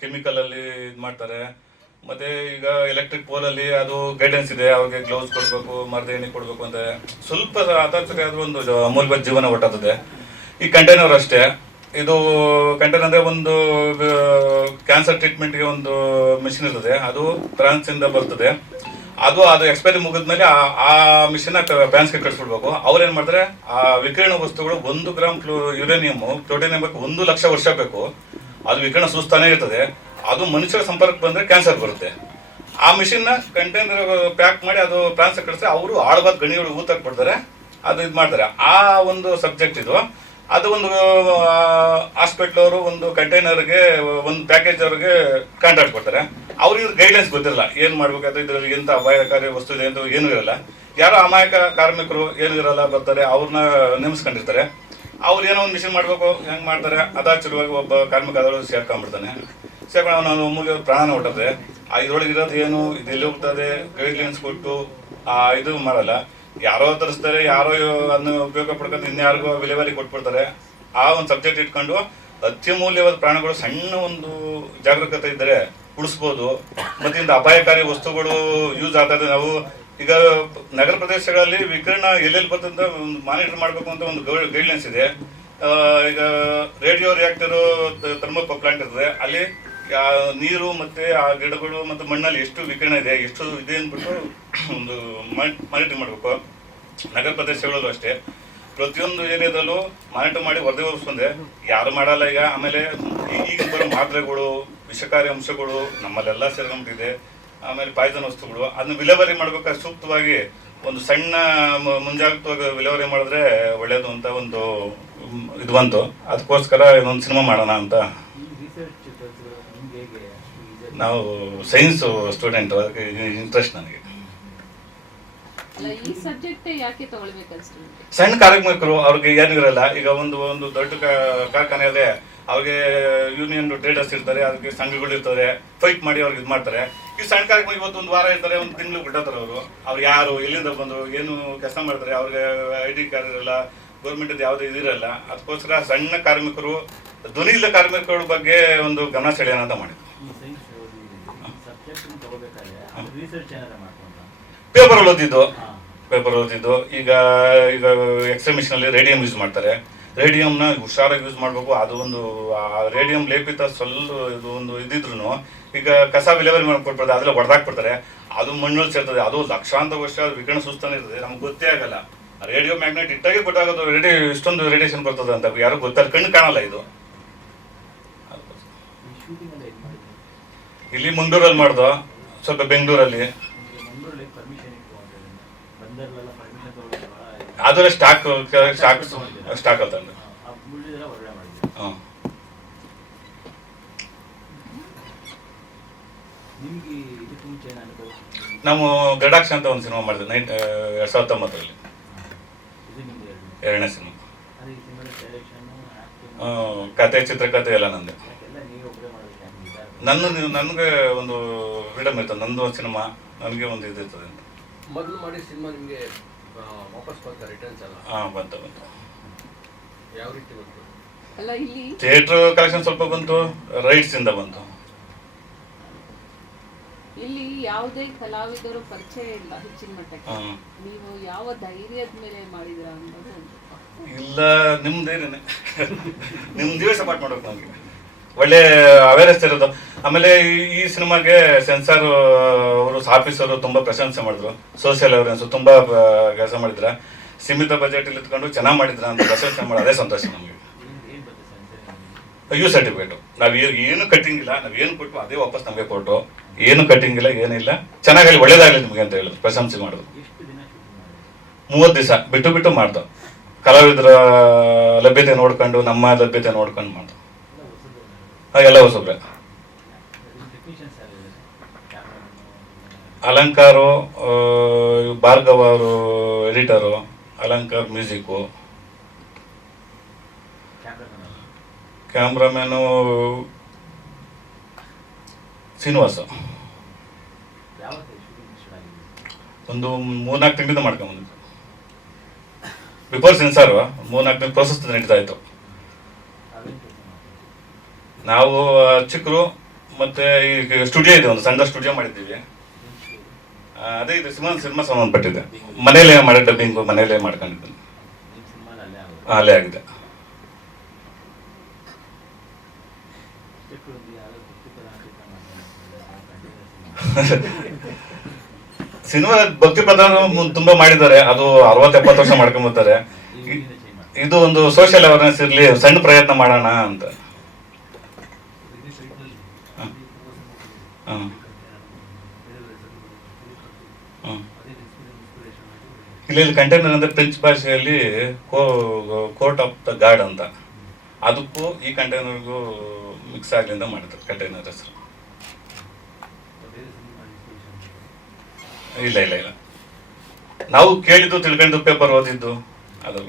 Chemical ಅಲ್ಲಿ ಇದು ಮಾಡ್ತಾರೆ. ಮತ್ತೆ ಈಗ ಎಲೆಕ್ಟ್ರಿಕ್ ಪೋಲ್ ಅಲ್ಲಿ ಅದು ಗೈಡೆನ್ಸ್ ಇದೆ. ಅವ್ರಿಗೆ ಗ್ಲೌಸ್ ಕೊಡ್ಬೇಕು, ಮರದ ಎಣ್ಣೆ ಕೊಡ್ಬೇಕು ಅಂತ ಸ್ವಲ್ಪ ಅತಾಚನೆ ಅದು ಒಂದು ಅಮೂಲ್ಯ ಜೀವನ ಒಟ್ಟಾಗ್ತದೆ. ಈ ಕಂಟೈನರ್ ಅಷ್ಟೇ. ಇದು ಕಂಟೈನರ್ ಅಂದ್ರೆ ಒಂದು ಕ್ಯಾನ್ಸರ್ ಟ್ರೀಟ್ಮೆಂಟ್ಗೆ ಒಂದು ಮಿಷಿನ್ ಇರ್ತದೆ. ಅದು ಫ್ರಾನ್ಸ್ ಇಂದ ಬರ್ತದೆ. ಅದು ಅದು ಎಕ್ಸ್ಪೈರಿ ಮುಗಿದ್ಮೇಲೆ ಆ- ಮಿಷನ್ ಬ್ಯಾನ್ಸ್ಗೆ ಕಳಿಸ್ಬಿಡ್ಬೇಕು. ಅವ್ರು ಏನ್ ಮಾಡ್ತಾರೆ? ಆ ವಿಕಿರಣ ವಸ್ತುಗಳು ಒಂದು ಗ್ರಾಮ್ ಯುರೇನಿಯಂ ಪ್ಲೂಟೋನಿಯಂ ಬೇಕು ಒಂದು ಲಕ್ಷ ವರ್ಷ ಬೇಕು. ಅದು ವಿಕಿರಣ ಸುಸ್ತಾನೆ ಇರ್ತದೆ. ಅದು ಮನುಷ್ಯರ ಸಂಪರ್ಕ ಬಂದ್ರೆ ಕ್ಯಾನ್ಸರ್ ಬರುತ್ತೆ. ಆ ಮಿಷಿನ್ನ ಕಂಟೈನರ್ ಪ್ಯಾಕ್ ಮಾಡಿ ಅದು ಪ್ರಾನ್ಸ್ ಕಳಿಸಿದ್ರೆ ಅವರು ಆಳವಾದ ಗಣಿಗಳು ಊತಕ್ಕೆ ಬಿಡ್ತಾರೆ ಅದು ಇದು ಮಾಡ್ತಾರೆ. ಆ ಒಂದು ಸಬ್ಜೆಕ್ಟ್ ಇದು. ಅದು ಒಂದು ಹಾಸ್ಪಿಟ್ಲ್ ಅವರು ಒಂದು ಕಂಟೈನರ್ಗೆ ಒಂದು ಪ್ಯಾಕೇಜ್ ಅವ್ರಿಗೆ ಕಾಂಟ್ಯಾಕ್ಟ್ ಕೊಡ್ತಾರೆ. ಅವ್ರಿಗೆ ಗೈಡ್ಲೈನ್ಸ್ ಗೊತ್ತಿರಲ್ಲ, ಏನ್ ಮಾಡ್ಬೇಕಾದ್ರೆ ಇದ್ರಲ್ಲಿ ಎಂಥ ಅಪಾಯಕಾರಿ ವಸ್ತು ಇದೆ ಅಂತ ಏನೂ ಇರಲ್ಲ. ಯಾರೋ ಅಮಾಯಕ ಕಾರ್ಮಿಕರು ಏನೂ ಇರಲ್ಲ ಬರ್ತಾರೆ ಅವ್ರನ್ನ ನೇಮಿಸ್ಕೊಂಡಿರ್ತಾರೆ. ಅವ್ರು ಏನೋ ಒಂದು ಮಿಷನ್ ಮಾಡ್ಬೇಕು, ಹೆಂಗ್ ಮಾಡ್ತಾರೆ ಅದಾಚುರವಾಗಿ ಒಬ್ಬ ಕಾರ್ಮಿಕ ಅದರೊಳಗೆ ಸೇರ್ಕೊಂಡ್ಬಿಡ್ತಾನೆ ಸೇರ್ಕೊಂಡು ಅವನು ಅಮೂಲ್ಯ ಪ್ರಾಣ ಹೊಟ್ಟದೆ ಆ ಇದ್ರೊಳಗೆ ಇರೋದು ಏನು ಇದೆಲ್ಲಿ ಹೋಗ್ತದೆ ಗೈಡ್ಲೈನ್ಸ್ ಕೊಟ್ಟು, ಆ ಇದು ಮಾಡಲ್ಲ. ಯಾರೋ ತರಿಸ್ತಾರೆ, ಯಾರೋ ಅದನ್ನ ಉಪಯೋಗ ಪಡ್ಕೊಂಡು ಇನ್ಯಾರಿಗೋ ವಿಲೇವಾರಿ ಕೊಟ್ಬಿಡ್ತಾರೆ. ಆ ಒಂದು ಸಬ್ಜೆಕ್ಟ್ ಇಟ್ಕೊಂಡು ಅತ್ಯಮೂಲ್ಯವಾದ ಪ್ರಾಣಗಳು ಸಣ್ಣ ಒಂದು ಜಾಗರೂಕತೆ ಇದ್ದರೆ ಉಳಿಸ್ಬೋದು. ಮತ್ತು ಇಂಥ ಅಪಾಯಕಾರಿ ವಸ್ತುಗಳು ಯೂಸ್ ಆಗ್ತದೆ. ನಾವು ಈಗ ನಗರ ಪ್ರದೇಶಗಳಲ್ಲಿ ವಿಕಿರಣ ಎಲ್ಲೆಲ್ಲಿ ಬರ್ತಂತ ಮಾನಿಟರ್ ಮಾಡಬೇಕು ಅಂತ ಒಂದು ಗೈಡ್ಲೈನ್ಸ್ ಇದೆ. ಈಗ ರೇಡಿಯೋ ರಿಯಾಕ್ಟರ್ ಥರ್ಮೋಕೋ ಪ್ಲಾಂಟ್ ಇರ್ತದೆ. ಅಲ್ಲಿ ನೀರು ಮತ್ತೆ ಆ ಗಿಡಗಳು ಮತ್ತು ಮಣ್ಣಲ್ಲಿ ಎಷ್ಟು ವಿಕಿರಣ ಇದೆ, ಎಷ್ಟು ಇದೆ ಅಂದ್ಬಿಟ್ಟು ಒಂದು ಮಾನಿಟರ್ ಮಾಡಬೇಕು. ನಗರ ಪ್ರದೇಶಗಳಲ್ಲೂ ಅಷ್ಟೇ. ಪ್ರತಿಯೊಂದು ಏರಿಯಾದಲ್ಲೂ ಮಾನಿಟರ್ ಮಾಡಿ ವರದಿ ಹೊರಿಸ್ಕೊಂಡೆ ಯಾರು ಮಾಡಲ್ಲ ಈಗ. ಆಮೇಲೆ ಈಗ ಬರೋ ಮಾತ್ರೆಗಳು, ವಿಷಕಾರಿ ಅಂಶಗಳು ನಮ್ಮಲ್ಲೆಲ್ಲ ಸೇರ್ಕೊಂಡ್ಬಿಟ್ಟಿದೆ. ಆಮೇಲೆ ಪಾಯ್ಸನ್ ವಸ್ತುಗಳು. ಅದನ್ನ ವಿಲೇವರಿ ಮಾಡ್ಬೇಕಾದ್ರೆ ಸೂಕ್ತವಾಗಿ ಒಂದು ಸಣ್ಣ ಮುಂಜಾಗ್ರತವಾಗಿ ವಿಲೇವರಿ ಮಾಡಿದ್ರೆ ಒಳ್ಳೇದು ಅಂತ ಒಂದು ಇದು ಬಂತು. ಅದಕ್ಕೋಸ್ಕರ ಇದೊಂದು ಸಿನಿಮಾ ಮಾಡೋಣ ಅಂತ. ನಾವು ಸೈನ್ಸ್ ಸ್ಟೂಡೆಂಟ್ ಅದಕ್ಕೆ ಇಂಟ್ರೆಸ್ಟ್ ನನಗೆ. ಸಣ್ಣ ಕಾರ್ಮಿಕರು ಅವ್ರಿಗೆ ಏನಿರಲ್ಲ ಇರಲ್ಲ ಈಗ ಒಂದು ಒಂದು ದೊಡ್ಡ ಕಾರ್ಖಾನೆಯಲ್ಲಿ ಅವ್ರಿಗೆ ಯೂನಿಯನ್ ಟ್ರೇಡರ್ಸ್ ಇರ್ತಾರೆ ಅದಕ್ಕೆ ಸಂಘಗಳು ಇರ್ತಾರೆ ಫೈಟ್ ಮಾಡಿ ಅವ್ರಿಗೆ ಇದು ಮಾಡ್ತಾರೆ. ಈ ಸಣ್ಣ ಕಾರ್ಯಕ್ರಮ ಇವತ್ತು ಒಂದು ವಾರ ಇರ್ತಾರೆ ಒಂದು ತಿಂಗಳು ಬಿಡ್ತಾರೆ ಅವರು. ಅವ್ರು ಯಾರು ಎಲ್ಲಿಂದ ಬಂದರು ಏನು ಕೆಲಸ ಮಾಡ್ತಾರೆ ಅವ್ರಿಗೆ ಐ ಡಿ ಕಾರ್ಡ್ ಇರಲ್ಲ ಗೌರ್ಮೆಂಟದ್ದು ಯಾವುದೇ ಇದಿರಲ್ಲ ಅದಕ್ಕೋಸ್ಕರ ಸಣ್ಣ ಕಾರ್ಮಿಕರು ಧ್ವನಿ ಇಲ್ಲ ಕಾರ್ಮಿಕರ ಬಗ್ಗೆ ಒಂದು ಗಮನ ಸೆಳೆಯೋಣ ಅಂತ ಮಾಡಿದ್ರು. ಪೇಪರ್ ಓದಿದ್ದು. ಪೇಪರ್ ಓದಿದ್ದು. ಈಗ ಈಗ ಎಕ್ಸಿಬಿಷನ್ ಅಲ್ಲಿ ರೇಡಿಯಂ ಯೂಸ್ ಮಾಡ್ತಾರೆ. ರೇಡಿಯಂನ ಹುಷಾರಾಗಿ ಯೂಸ್ ಮಾಡಬೇಕು. ಅದು ಒಂದು ರೇಡಿಯಂ ಲೇಪಿತ ಸ್ವಲ್ಪ ಇದು ಒಂದು ಇದಿದ್ರು ಈಗ ಕಸ ವಿಲೇವರಿ ಮಾಡಿ ಕೊಟ್ಬಿಡ್ತಾರೆ, ಅದ್ರಲ್ಲಿ ಹೊಡೆದಾಕ್ಬಿಡ್ತಾರೆ ಅದು ಮಣ್ಣಲ್ಲಿ ಸೇರ್ತದೆ. ಅದು ಲಕ್ಷಾಂತರ ವರ್ಷ ವಿಕಿರಣ ಸುಸ್ತಾನೆ ಇರ್ತದೆ. ನಮ್ಗೆ ಗೊತ್ತೇ ಆಗಲ್ಲ. ರೇಡಿಯೋ ಮ್ಯಾಗ್ನೆಟ್ ಇಟ್ಟಾಗೆ ಗೊತ್ತಾಗೋದು ರೇಡಿಯೋ ಇಷ್ಟೊಂದು ರೇಡಿಯೇಷನ್ ಬರ್ತದೆ ಅಂತ ಯಾರು ಗೊತ್ತಲ್ಲ. ಕಣ್ಣು ಕಾಣಲ್ಲ ಇದು. ಇಲ್ಲಿ ಮಂಗಳೂರಲ್ಲಿ ಮಾಡ್ದು. ಸ್ವಲ್ಪ ಬೆಂಗಳೂರಲ್ಲಿ. ಅದರ ಸ್ಟಾಕ್ ಸ್ಟಾಕ್ ಸ್ಟಾಕ್ ಮಾಡಿದ್ದೀರಾ? ಹಾಂ ನಾವು ಗಡಾಕ್ಷ ಅಂತ ಒಂದು ಸಿನಿಮಾ ಮಾಡಿದ್ವಿ ನೈಟ್ ಎರಡ್ ಸಾವಿರದ ಹತ್ತೊಂಬತ್ತರಲ್ಲಿ. ಎರಡನೇ. ಸಿನಿಮಾ. ಅದೇ ಸಿನಿಮಾದ ಡೈರೆಕ್ಷನ್ ಆಕ್ಟಿಂಗ್ ಆ, ಕತೆ ಚಿತ್ರಕಥೆ ಎಲ್ಲ ನಂದು. ನನ್ನ ನನಗೆ ಒಂದು ಫ್ರೀಡಮ್ ಇರ್ತದೆ ನಂದು ಒಂದು ಸಿನಿಮಾ ನನಗೆ ಒಂದು ಇದು ಇರ್ತದೆ ಅಂತ. ಮೊದಲು ಮಾಡಿ ಸಿನಿಮಾ ನಿಮಗೆ ವಾಪಸ್ ಬಂತ ರಿಟರ್ನ್ಸ್ ಎಲ್ಲ? ಹಾಂ ಬಂತು ಬಂತು. ಯಾವ ರೀತಿ ಬಂತು? ಅಲ್ಲ ಇಲ್ಲಿ ಥಿಯೇಟ್ರ್ ಕಲೆಕ್ಷನ್ ಸ್ವಲ್ಪ ಬಂತು ರೈಟ್ಸ್ ಇಂದ ಬಂತು. ಇಲ್ಲಿ ಯಾವುದೇ ಕಲಾವಿದರು ಪರಿಚಯ ಇಲ್ಲ ಹೆಚ್ಚಿನ ಮಟ್ಟಕ್ಕೆ. ನೀವು ಯಾವ ಧೈರ್ಯದ ಮೇಲೆ ಮಾಡಿದ್ರ ಅನ್ನೋದು. ಇಲ್ಲ ನಿಮ್ದೇನೇನೆ ನಿಮ್ ದಿವಸ ಪಾಠ ಮಾಡ್ಬೇಕು ನಮಗೆ. ಒಳ್ಳೆ ಅವೇರ್ನೆಸ್ ಇರೋದು. ಆಮೇಲೆ ಈ- ಸಿನಿಮಾಗೆ ಸೆನ್ಸಾರ್ ಅವರು ಆಫೀಸರು ತುಂಬಾ ಪ್ರಶಂಸೆ ಮಾಡಿದ್ರು. ಸೋಷಿಯಲ್ ಅವೇರ್ನೆಸ್ ತುಂಬಾ ಕೆಲಸ ಮಾಡಿದ್ರ. ಸೀಮಿತ ಬಜೆಟ್ ಇಲ್ಲಿ ಇತ್ಕೊಂಡು ಚೆನ್ನಾಗಿ ಮಾಡಿದ್ರ ಅಂತ ಪ್ರಶಂಸೆ ಮಾಡಿ, ಅದೇ ಸಂತೋಷ ನಮಗೆ. ಯೂ ಸರ್ಟಿಫಿಕೇಟ್ ನಾವು ಏನು ಕಟ್ಟಿಂಗ್ ಇಲ್ಲ, ನಾವು ಏನು ಕೊಟ್ಟು ಅದೇ ವಾಪಸ್ ನಮಗೆ ಕೊಟ್ಟು, ಏನು ಕಟ್ಟಿಂಗ್ ಇಲ್ಲ ಏನಿಲ್ಲ ಚೆನ್ನಾಗಿ ಒಳ್ಳೇದಾಗಲಿ ನಿಮಗೆ ಅಂತ ಹೇಳಿದ್ರು, ಪ್ರಶಂಸೆ ಮಾಡಿದ್ರು. ಮೂವತ್ತು ದಿವಸ ಬಿಟ್ಟು ಬಿಟ್ಟು ಮಾಡ್ದು. ಕಲಾವಿದರ ಲಭ್ಯತೆ ನೋಡ್ಕೊಂಡು, ನಮ್ಮ ಲಭ್ಯತೆ ನೋಡ್ಕೊಂಡು ಮಾಡ್ದು. ಎಲ್ಲ ಹೊಸಬ್ರೆ. ಅಲಂಕಾರು ಭಾರ್ಗವ ಅವರು editor, Alankar music. Cameraman Srinivasa. ಒಂದು ಮೂರ್ನಾಲ್ಕು ತಿಂಗಳಿಂದ ಮಾಡ್ಕೊಂಬಂದಿದ್ದು ಬಿಫೋರ್ ಸೆನ್ಸಾರು, ಮೂರ್ನಾಲ್ಕು ತಿಂಗಳು ಪ್ರೋಸೆಸ್ ನಡೀತಾ ಇತ್ತು. ನಾವು ಚಿಕ್ಕರು ಮತ್ತೆ ಈಗ ಸ್ಟುಡಿಯೋ ಇದೆ, ಒಂದು ಸಣ್ಣ ಸ್ಟುಡಿಯೋ ಮಾಡಿದ್ದೀವಿ. ಅದೇ ಇದು ಸಿನಿಮಾ ಸಿನಿಮಾ ಸಂಬಂಧಪಟ್ಟಿದೆ. ಮನೇಲೇ ಮಾಡೋ ಡಬ್ಬಿಂಗು ಮನೇಲೇ ಮಾಡ್ಕೊಂಡಿದ್ದೀನಿ. ಅಲ್ಲೇ ಆಗೋದು. ಸಿನಿಮಾ ಭಕ್ತಿ ಪ್ರಧಾನ ತುಂಬಾ ಮಾಡಿದ್ದಾರೆ. ಅದು ಅರವತ್ತು ಎಪ್ಪತ್ತು ವರ್ಷ ಮಾಡ್ಕೊಂಬರ್ತಾರೆ ಇ- ಇದು ಒಂದು ಸೋಷಿಯಲ್ ಅವೇರ್ನೆಸ್ ಇರಲಿ ಸಣ್ಣ ಪ್ರಯತ್ನ ಮಾಡೋಣ ಅಂತ. ಇಲ್ಲಿ ಇಲ್ಲಿ ಕಂಟೈನರ್ ಅಂದರೆ ಫ್ರೆಂಚ್ ಭಾಷೆಯಲ್ಲಿ ಕೋರ್ಟ್ ಆಫ್ ದ ಗಾರ್ಡ್ ಅಂತ. ಅದಕ್ಕೂ ಈ ಕಂಟೈನರ್ಗೂ ಮಿಕ್ಸ್ ಆಗ್ಲಿಂದ ಮಾಡಿದ್ರು ಕಂಟೈನರ್ ಹೆಸರು. ಇಲ್ಲ ಇಲ್ಲ ಇಲ್ಲ. ನಾವು ಕೇಳಿದ್ದು ತಿಳ್ಕೊಂಡು ಪೇಪರ್ ಓದಿದ್ದು ಅದು.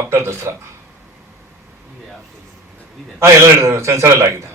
ಆಫ್ಟರ್ ದಸರಾ. ಹಾಂ ಎಲ್ಲ ಸೆನ್ಸರಲ್ಲಿ ಆಗಿದೆ.